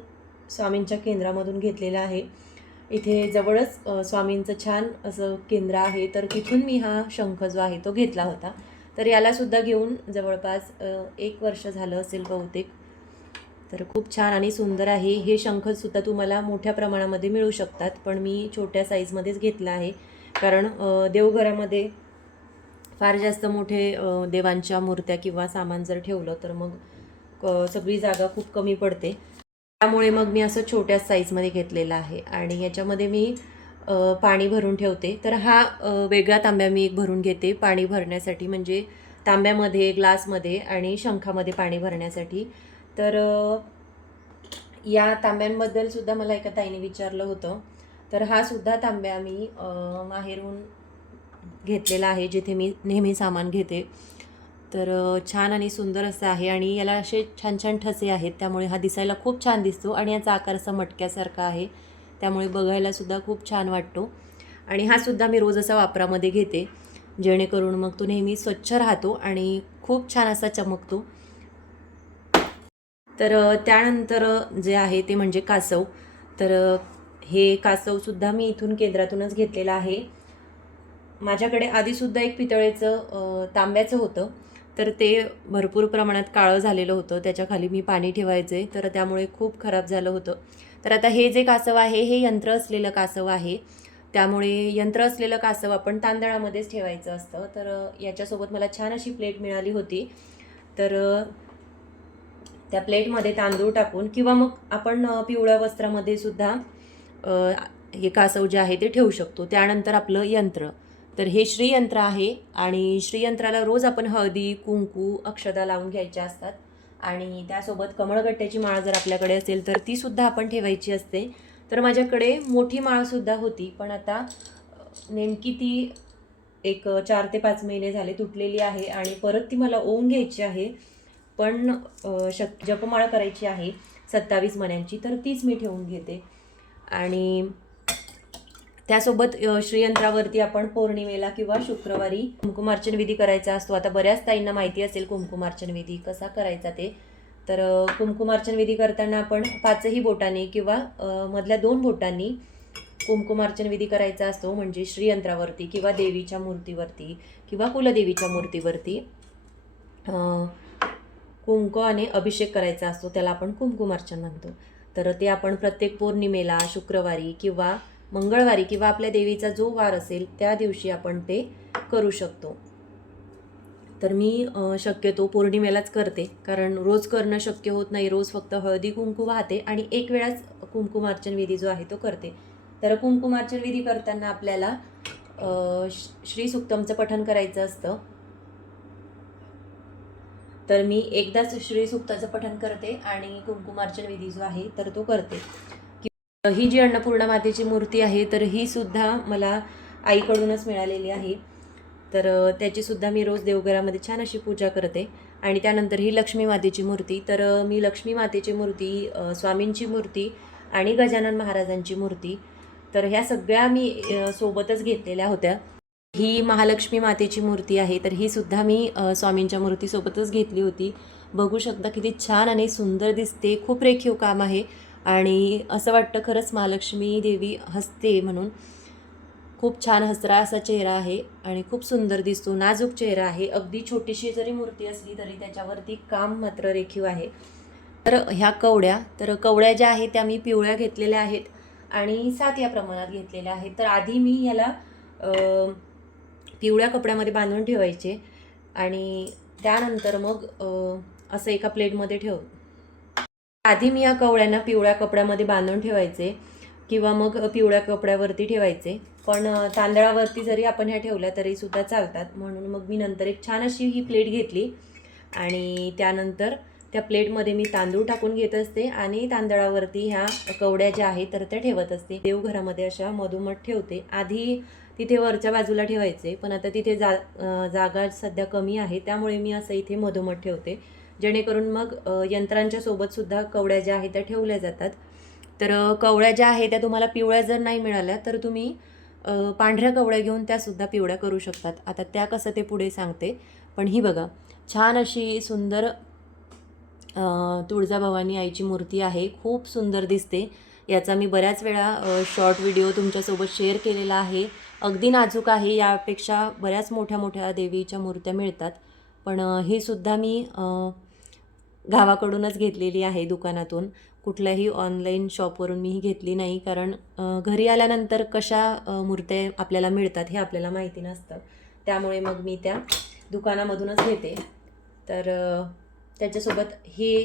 स्वामींच्या केंद्रामधून घेतलेला आहे. इथे जवळच स्वामींचं छान असं केंद्र आहे तर तिथून मी हा शंख जो आहे तो घेतला होता. तर यालासुद्धा घेऊन जवळपास 1 वर्ष झालं असेल बहुतेक. तर खूप छान आणि सुंदर आहे. हे शंखसुद्धा तुम्हाला मोठ्या प्रमाणामध्ये मिळू शकतात, पण मी छोट्या साईजमध्येच घेतला आहे. कारण देवघरामध्ये फार जास्त मोठे देवांच्या मूर्त्या किंवा सामान जर ठेवलं तर मग सगळी जागा खूप कमी पडते. त्यामुळे मग मी असं छोट्या साईजमध्ये घेतलेला आहे. आणि याच्यामध्ये मी पाणी भरून ठेवते. तर हा वेगळा तांब्या मी एक भरून घेते पाणी भरण्यासाठी, म्हणजे तांब्यामध्ये, ग्लासमध्ये आणि शंखामध्ये पाणी भरण्यासाठी. तर या तांब्यांबद्दल सुद्धा मला एका ताईने विचारलं होतं. तर हा सुद्धा तांब्या मी माहेरून घेतलेला आहे, जिथे मी नेहमी सामान घेते. तर छान आणि सुंदर असं आहे आणि याला असे छान छान ठसे आहेत, त्यामुळे हा दिसायला खूप छान दिसतो. आणि याचा आकार असा मटक्यासारखा आहे, त्यामुळे बघायलासुद्धा खूप छान वाटतो. आणि हा सुद्धा मी रोज असा वापरामध्ये घेते, जेणेकरून मग तो नेहमी स्वच्छ राहतो आणि खूप छान असा चमकतो. तर त्यानंतर जे आहे ते म्हणजे कासव. तर हे कासवसुद्धा मी इथून केंद्रातूनच घेतलेलं आहे. माझ्याकडे आधीसुद्धा एक पितळेचं तांब्याचं होतं, तर ते भरपूर प्रमाणात काळं झालेलं होतं. त्याच्याखाली मी पाणी ठेवायचे, तर त्यामुळे खूप खराब झालं होतं. तर आता हे जे कासव आहे हे यंत्र असलेलं कासव आहे, त्यामुळे यंत्र असलेलं कासव आपण तांदळामध्येच ठेवायचं असतं. तर याच्यासोबत मला छान अशी प्लेट मिळाली होती. तर त्या प्लेटमध्ये तांदूळ टाकून किंवा मग आपण पिवळ्या वस्त्रामध्ये सुद्धा हे कासव जे आहे ते ठेवू शकतो. त्यानंतर आपलं यंत्र, तर हे श्रीयंत्र आहे. आणि श्रीयंत्राला रोज आपण हळदी, कुंकू, अक्षता लावून घ्यायच्या असतात. आणि त्यासोबत कमळगट्ट्याची माळ जर आपल्याकडे असेल तर ती सुद्धा आपण ठेवायची असते. तर माझ्याकडे मोठी माळसुद्धा होती, पण आता नेमकी ती एक 4 ते 5 महिने झाले तुटलेली आहे आणि परत ती मला ओवून घ्यायची आहे. पण जपमाळ करायची आहे 27 मण्यांची, तर तीच मी ठेवून घेते. आणि त्यासोबत श्रीयंत्रावरती आपण पौर्णिमेला किंवा शुक्रवारी कुंकुमार्चन विधी करायचा असतो. आता बऱ्याच ताईंना माहिती असेल कुंकुमार्चन विधी कसा करायचा ते. तर कुंकुमार्चन विधी करताना आपण 5ही बोटांनी किंवा मधल्या 2 बोटांनी कुंकुमार्चन विधी करायचा असतो. म्हणजे श्रीयंत्रावरती किंवा देवीच्या मूर्तीवरती किंवा कुलदेवीच्या मूर्तीवरती कुंकवाने अभिषेक करायचा असतो. त्याला आपण कुंकुमार्चन म्हणतो. तर ते आपण प्रत्येक पौर्णिमेला, शुक्रवारी किंवा मंगळवारी किंवा आपल्या देवीचा जो वार असेल त्या दिवशी आपण ते करू शकतो. तर मी शक्यतो पौर्णिमेलाच करते, कारण रोज करणं शक्य होत नाही. रोज फक्त हळदी कुंकू वाहते आणि एक वेळाच कुंकुमार्चन विधी जो आहे तो करते. तर कुंकुमार्चन विधी करताना आपल्याला श्री सुक्तमचं पठण करायचं असतं. तर मी एकदाच श्री सुक्ताचं पठण करते आणि कुंकुमार्चन विधी जो आहे तर तो करते. ही जी अन्नपूर्णा मातेची मूर्ती आहे तर ही सुद्धा मला आईकडूनच मिळालेली आहे. तर त्याचीसुद्धा मी रोज देवघरामध्ये छान अशी पूजा करते. आणि त्यानंतर ही लक्ष्मी मातेची मूर्ती. तर मी लक्ष्मी मातेची मूर्ती, स्वामींची मूर्ती आणि गजानन महाराजांची मूर्ती, तर ह्या सगळ्या मी सोबतच घेतलेल्या होत्या. ही महालक्ष्मी मातेची मूर्ती आहे. तर ही सुद्धा मी स्वामींच्या मूर्तीसोबतच घेतली होती. बघू शकता किती छान आणि सुंदर दिसते. खूप रेखीव काम आहे आणि असं वाटतं खरंच महालक्ष्मी देवी हसते म्हणून. खूप छान हसरा असा चेहरा आहे आणि खूप सुंदर दिसतो. नाजूक चेहरा आहे. अगदी छोटीशी जरी मूर्ती असली तरी त्याच्यावरती काम मात्र रेखीव आहे. तर ह्या कवड्या ज्या आहेत त्या मी पिवळ्या घेतलेल्या आहेत आणि 7 या प्रमाणात घेतलेल्या आहेत. तर आधी मी ह्याला पिवळ्या कपड्यामध्ये बांधून ठेवायचे आणि त्यानंतर मग असं एका प्लेटमध्ये आधी मी या कवड्यांना पिवळ्या कपड्यामध्ये बांधून ठेवायचे किंवा मग पिवळ्या कपड्यावरती ठेवायचे. पण तांदळावरती जरी आपण ह्या ठेवल्या तरी सुद्धा चालतात. म्हणून मग मी नंतर एक छान अशी ही प्लेट घेतली आणि त्यानंतर त्या प्लेटमध्ये मी तांदूळ टाकून घेत असते आणि तांदळावरती ह्या कवड्या ज्या आहेत तर त्या ठेवत असते. देवघरामध्ये अशा मधोमध ठेवते. आधी तिथे वरच्या बाजूला ठेवायचे, पण आता तिथे जागा सध्या कमी आहे, त्यामुळे मी असं इथे मधोमध ठेवते, जेणेकरून मग यंत्रांच्या सोबतसुद्धा कवड्या ज्या आहेत त्या ठेवल्या जातात. तर कवड्या ज्या आहेत त्या तुम्हाला पिवळ्या जर नाही मिळाल्या तर तुम्ही पांढऱ्या कवड्या घेऊन त्यासुद्धा पिवळ्या करू शकतात. आता त्या कसं ते पुढे सांगते. पण ही बघा छान अशी सुंदर तुळजाभवानी आईची मूर्ती आहे. खूप सुंदर दिसते. याचा मी बऱ्याच वेळा शॉर्ट व्हिडिओ तुमच्यासोबत शेअर केलेला आहे. अगदी नाजूक आहे. यापेक्षा बऱ्याच मोठ्या मोठ्या देवीच्या मूर्त्या मिळतात, पण ही सुद्धा मी गावाकडूनच घेतलेली आहे दुकानातून. कुठल्याही ऑनलाईन शॉपवरून मी ही घेतली नाही, कारण घरी आल्यानंतर कशा मूर्त्या आपल्याला मिळतात हे आपल्याला माहिती नसतं. त्यामुळे मग मी त्या दुकानामधूनच घेते. तर त्याच्यासोबत हे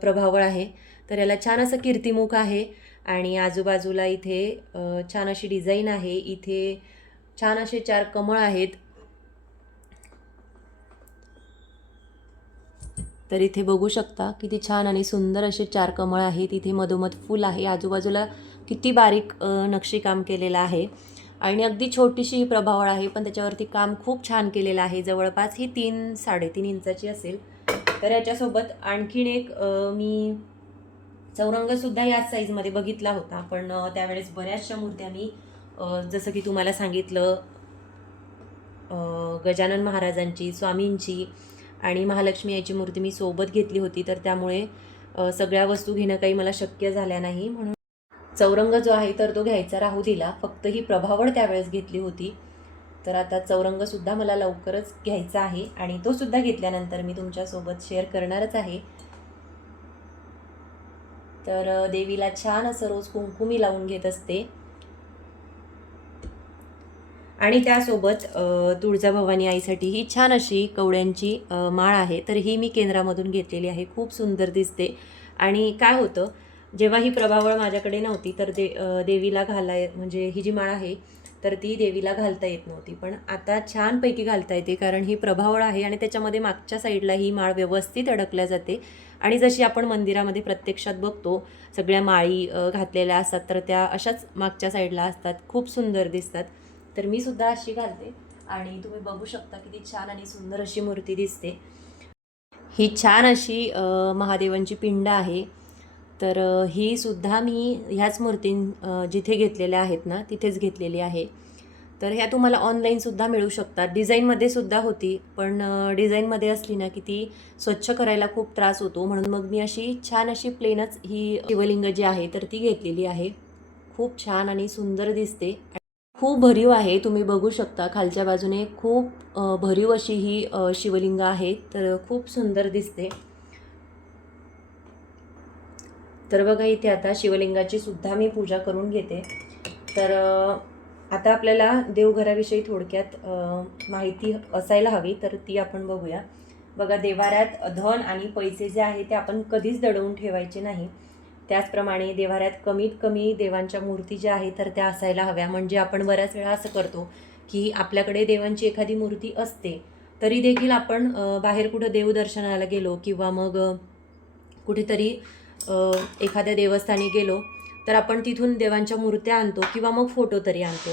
प्रभावळ आहे. तर याला छान असं कीर्तिमुख आहे आणि आजूबाजूला इथे छान अशी डिझाईन आहे. इथे छान असे 4 कमळ आहेत. तर इथे बघू शकता किती छान आणि सुंदर असे 4 कमळ आहेत. इथे मधोमध फूल आहे. आजूबाजूला किती बारीक नक्षीकाम केलेलं आहे आणि अगदी छोटीशी ही प्रभावळ आहे, पण त्याच्यावरती काम खूप छान केलेलं आहे. जवळपास ही 3-3.5 इंचाची असेल. तर याच्यासोबत आणखीन एक मी चौरंगसुद्धा याच साईजमध्ये बघितला होता, पण त्यावेळेस बऱ्याचशा मूर्त्या मी जसं की तुम्हाला सांगितलं गजानन महाराजांची, स्वामींची आणि महालक्ष्मी याची मूर्ती मी सोबत घेतली होती. तर त्यामुळे सगळ्या वस्तू घेणं काही मला शक्य झाल्या नाही, म्हणून चौरंग जो आहे तर तो घ्यायचा राहू दिला. फक्त ही प्रभावळ त्यावेळेस घेतली होती. तर आता चौरंगसुद्धा मला लवकरच घ्यायचा आहे आणि तो सुद्धा घेतल्यानंतर मी तुमच्यासोबत शेअर करणारच आहे. तर देवीला छान असं रोज कुंकुमी लावून घेत असते आणि त्यासोबत तुळजाभवानी आईसाठी ही छान अशी कवड्यांची माळ आहे. तर ही मी केंद्रामधून घेतलेली आहे. खूप सुंदर दिसते. आणि काय होतं, जेव्हा ही प्रभावळ माझ्याकडे नव्हती तर देवीला म्हणजे ही जी माळ आहे तर ती देवीला घालता येत नव्हती, पण आता छानपैकी घालता येते, कारण ही प्रभावळ आहे आणि त्याच्यामध्ये मागच्या साईडला ही माळ व्यवस्थित अडकल्या जाते. आणि जशी आपण मंदिरामध्ये प्रत्यक्षात बघतो सगळ्या माळी घातलेल्या असतात तर त्या अशाच मागच्या साईडला असतात. खूप सुंदर दिसतात. तर मी सुद्धा अशी घालते आणि तुम्ही बघू शकता किती छान आणि सुंदर अशी मूर्ती दिसते. ही छान अशी महादेवांची पिंड आहे. तर ही सुद्धा मी ह्याच मूर्ती जिथे घेतलेल्या आहेत ना तिथेच घेतलेली आहे. तर ह्या तुम्हाला ऑनलाईनसुद्धा मिळू शकतात. डिझाईनमध्ये सुद्धा होती, पण डिझाईनमध्ये असली ना की ती स्वच्छ करायला खूप त्रास होतो. म्हणून मग मी अशी छान अशी प्लेनच ही शिवलिंग जी आहे तर ती घेतलेली आहे. खूप छान आणि सुंदर दिसते. खूप भरीव आहे, तुम्ही बघू शकता खालच्या बाजूने खूप भरीव अशी ही शिवलिंग आहे. तर खूप सुंदर दिसते. तर बघा इथे आता शिवलिंगाची सुद्धा मी पूजा करून घेते. तर आता आपल्याला देवघराविषयी थोडक्यात माहिती असायला हवी, तर ती आपण बघूया. बघा, देवाऱ्यात धन आणि पैसे जे आहे ते आपण कधीच दडवून ठेवायचे नाही. त्याचप्रमाणे देवाऱ्यात कमीत कमी देवांच्या मूर्ती ज्या आहेत तर त्या असायला हव्या. म्हणजे आपण बऱ्याच वेळा असं करतो की आपल्याकडे देवांची एखादी मूर्ती असते, तरी देखील आपण बाहेर कुठं देवदर्शनाला गेलो किंवा मग कुठेतरी एखाद्या देवस्थानी गेलो तर आपण तिथून देवांच्या मूर्त्या आणतो किंवा मग फोटो तरी आणतो.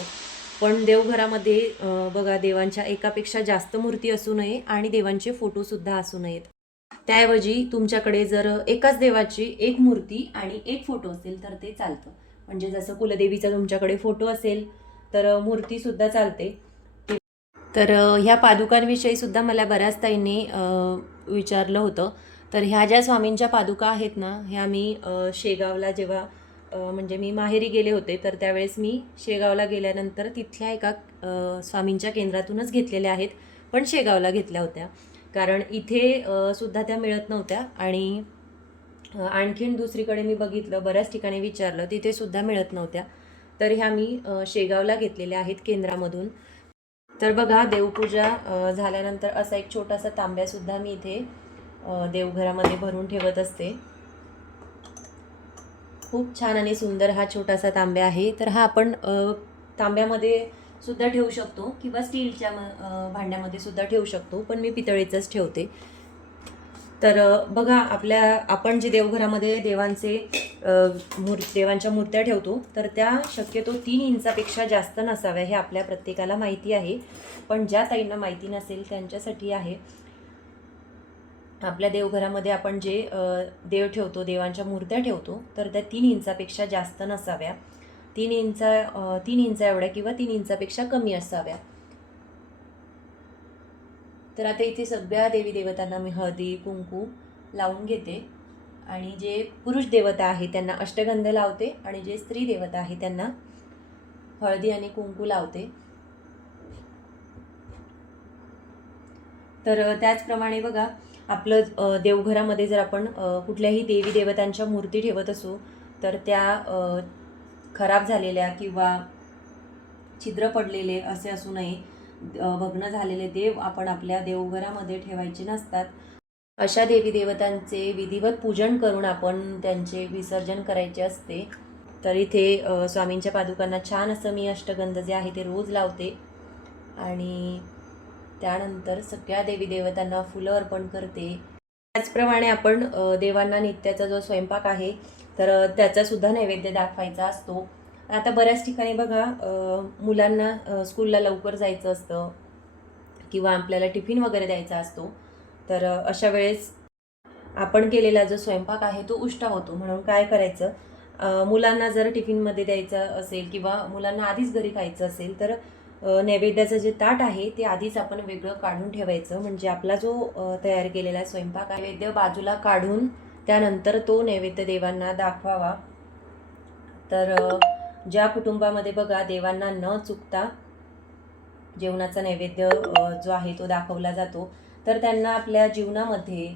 पण देवघरामध्ये बघा, देवांच्या एकापेक्षा जास्त मूर्ती असू नये आणि देवांचे फोटोसुद्धा असू नयेत. त्याऐवजी तुमच्याकडे जर एकाच देवाची एक मूर्ती आणि एक फोटो असेल तर ते चालतं. म्हणजे जसं कुलदेवीचा तुमच्याकडे फोटो असेल तर मूर्तीसुद्धा चालते. तर ह्या पादुकांविषयी सुद्धा मला बऱ्याच ताईंनी विचारलं होतं. तर ह्या ज्या स्वामींच्या पादुका आहेत ना, ह्या मी शेगावला जेव्हा म्हणजे मी माहेरी गेले होते, तर त्यावेळेस मी शेगावला गेल्यानंतर तिथल्या एका स्वामींच्या केंद्रातूनच घेतलेल्या आहेत. पण शेगावला घेतल्या होत्या, कारण इथे सुद्धा त्या मिळत नव्हत्या. आणि आणखीन दुसरीकडे मी बघितलं, बऱ्याच ठिकाणी विचारलं, तिथे सुद्धा मिळत नव्हत्या. तर ह्या मी शेगावला घेतलेल्या आहेत केंद्रामधून. तर बघा, देवपूजा झाल्यानंतर असा एक छोटासा तांब्यासुद्धा मी इथे देवघरामध्ये भरून ठेवत असते. खूप छान आणि सुंदर हा छोटासा तांब्या आहे. तर हा आपण तांब्यामध्ये सुद्धा ठेवू शकतो किंवा स्टीलच्या भांड्यामध्ये सुद्धा ठेवू शकतो, पण मी पितळेचंच ठेवते. तर बघा, आपण जे देवघरामध्ये देवांच्या मूर्त्या ठेवतो तर त्या शक्यतो 3 इंचापेक्षा जास्त नसाव्या, हे आपल्या प्रत्येकाला माहिती आहे. पण ज्या ताईंना माहिती नसेल त्यांच्यासाठी आहे. आपल्या देवघरामध्ये आपण जे देव ठेवतो, देवांच्या मूर्त्या ठेवतो, तर त्या 3 इंचापेक्षा जास्त नसाव्या. 3 इंच एवढ्या किंवा 3 इंचापेक्षा कमी असाव्या. तर आता इथे सगळ्या देवी देवतांना मी हळदी कुंकू लावून घेते. आणि जे पुरुष देवता आहे त्यांना अष्टगंध लावते आणि जे स्त्री देवता आहे त्यांना हळदी आणि कुंकू लावते. तर त्याचप्रमाणे बघा, आपलं देवघरामध्ये जर आपण कुठल्याही देवी देवतांच्या मूर्ती ठेवत असू तर त्या खराब झालेल्या किंवा छिद्र पडलेले असे असू नये. भग्न झालेले देव आपण आपल्या देवघरामध्ये ठेवायचे नसतात. अशा देवी देवतांचे विधिवत पूजन करून आपण त्यांचे विसर्जन करायचे असते. तर इथे स्वामींच्या पादुकांना छान असं मी अष्टगंध जे आहे ते रोज लावते. आणि त्यानंतर सगळ्या देवी देवतांना फुलं अर्पण करते. त्याचप्रमाणे आपण देवांना नित्याचा जो स्वयंपाक आहे तर त्याचासुद्धा नैवेद्य दाखवायचा असतो. आता बऱ्याच ठिकाणी बघा, मुलांना स्कूलला लवकर जायचं असतं किंवा आपल्याला टिफिन वगैरे द्यायचा असतो. तर अशा वेळेस आपण केलेला जो स्वयंपाक आहे तो उष्टा होतो. म्हणून काय करायचं, मुलांना जर टिफिनमध्ये द्यायचं असेल किंवा मुलांना आधीच घरी खायचं असेल तर नैवेद्याचं जे ताट आहे ते आधीच आपण वेगळं काढून ठेवायचं. म्हणजे आपला जो तयार केलेला स्वयंपाक नैवेद्य बाजूला काढून त्यानंतर तो नैवेद्य देवांना दाखवावा. तर ज्या कुटुंबामध्ये बघा देवांना न चुकता जेवणाचा नैवेद्य जो आहे तो दाखवला जातो, तर त्यांना आपल्या जीवनामध्ये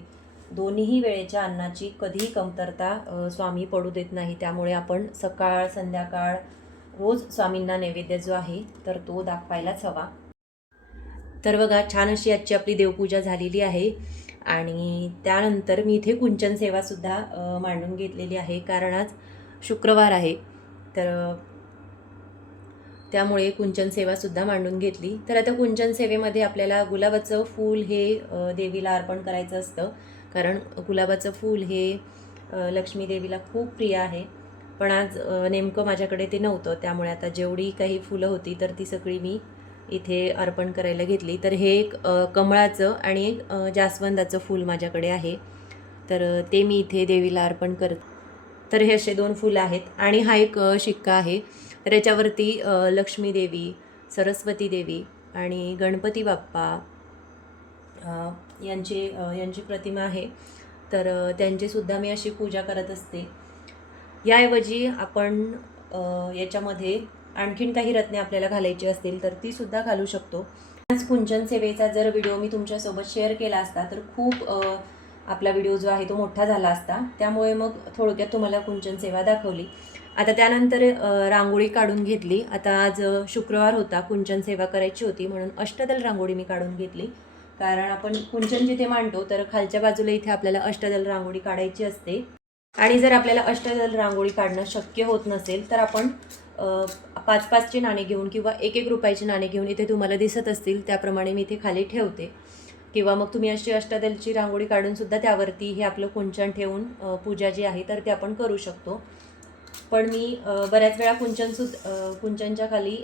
दोन्ही वेळेच्या अन्नाची कधीही कमतरता स्वामी पडू देत नाही. त्यामुळे आपण सकाळ संध्याकाळ रोज स्वामींना नैवेद्य जो आहे तर तो दाखवायलाच हवा. तर बघा, छान अशी आजची आपली देवपूजा झालेली आहे. आणि त्यानंतर मी इथे कुंचन सेवासुद्धा मांडून घेतलेली आहे, कारण आज शुक्रवार आहे. तर त्यामुळे कुंचन सेवासुद्धा मांडून घेतली. तर आता कुंचन सेवेमध्ये आपल्याला गुलाबाचं फूल हे देवीला अर्पण करायचं असतं, कारण गुलाबाचं फूल हे लक्ष्मी देवीला खूप प्रिय आहे. पण आज नेमकं माझ्याकडे ते नव्हतं, त्यामुळे आता जेवढी काही फुलं होती तर ती सगळी मी इथे अर्पण करायला घेतली. तर हे एक कमळाचं आणि एक जास्वंदाचं फूल माझ्याकडे आहे, तर ते मी इथे देवीला अर्पण करते. तर हे असे 2 फुलं आहेत आणि हा एक शिक्का आहे. तर याच्यावरती लक्ष्मी देवी, सरस्वती देवी आणि गणपती बाप्पा यांची प्रतिमा आहे. तर त्यांचीसुद्धा मी अशी पूजा करत असते. याऐवजी आपण याच्यामध्ये आणखीन काही रत्ने आपल्याला घालायची असतील तर तीसुद्धा घालू शकतो. आज कुंचन सेवेचा जर व्हिडिओ मी तुमच्यासोबत शेअर केला असता तर खूप आपला व्हिडिओ जो आहे तो मोठा झाला असता. त्यामुळे मग थोडक्यात तुम्हाला कुंचन सेवा दाखवली. आता त्यानंतर रांगोळी काढून घेतली. आता आज शुक्रवार होता, कुंचन सेवा करायची होती म्हणून अष्टदल रांगोळी मी काढून घेतली. कारण आपण कुंचन जिथे मांडतो तर खालच्या बाजूला इथे आपल्याला अष्टदल रांगोळी काढायची असते. आणि जर आपल्याला अष्टदल रांगोळी काढणं शक्य होत नसेल तर आपण 5-5ची नाणी घेऊन किंवा 1-1 रुपयाची नाणी घेऊन इथे तुम्हाला दिसत असतील त्याप्रमाणे मी इथे खाली ठेवते. किंवा मग तुम्ही अशी अष्टदलची रांगोळी काढूनसुद्धा त्यावरती हे आपलं कुंचन ठेवून पूजा जी आहे तर ते आपण करू शकतो. पण मी बऱ्याच वेळा कुंचनच्या खाली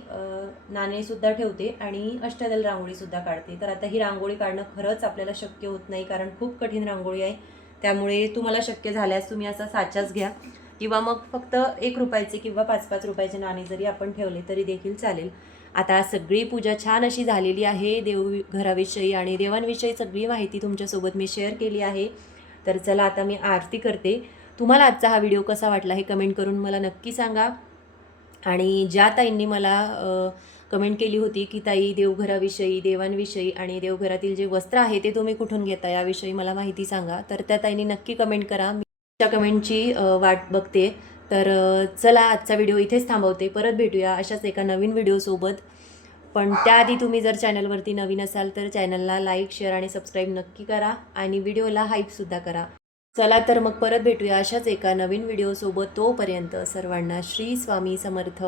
नाणेसुद्धा ठेवते आणि अष्टदल रांगोळीसुद्धा काढते. तर आता ही रांगोळी काढणं खरंच आपल्याला शक्य होत नाही कारण खूप कठीण रांगोळी आहे. त्यामुळे तुम्हाला शक्य झाल्यास तुम्ही असा साचाच घ्या किंवा मग फक्त 1 रुपयाचे किंवा 5-5 रुपयाचे नाणे जरी आपण ठेवले तरी देखील चालेल. आता सगळी पूजा छान अशी झालेली आहे. देवघराविषयी आणि देवांविषयी सगळी माहिती तुमच्यासोबत मी शेअर केली आहे. तर चला आता मी आरती करते. तुम्हाला आजचा हा व्हिडिओ कसा वाटला हे कमेंट करून मला नक्की सांगा. आणि ज्या ताईंनी मला कमेंट केली होती की ताई देवघराविषयी, देवांविषयी आणि देवघरातील जे वस्त्र आहे ते तुम्ही कुठून घेता याविषयी मला माहिती सांगा. तर त्या ताईंनी नक्की कमेंट करा. मी त्या कमेंटची वाट बघते. तर चला आजचा व्हिडिओ इथेच थांबवते. परत भेटूया अशाच एका नवीन व्हिडिओसोबत. पण त्याआधी तुम्ही जर चॅनलवरती नवीन असाल तर चॅनलला लाईक, शेअर आणि सबस्क्राईब नक्की करा आणि व्हिडिओला हाईपसुद्धा करा. चला तर मग परत भेटूया अशाच एका नवीन व्हिडिओसोबत. तोपर्यंत सर्वांना श्री स्वामी समर्थ.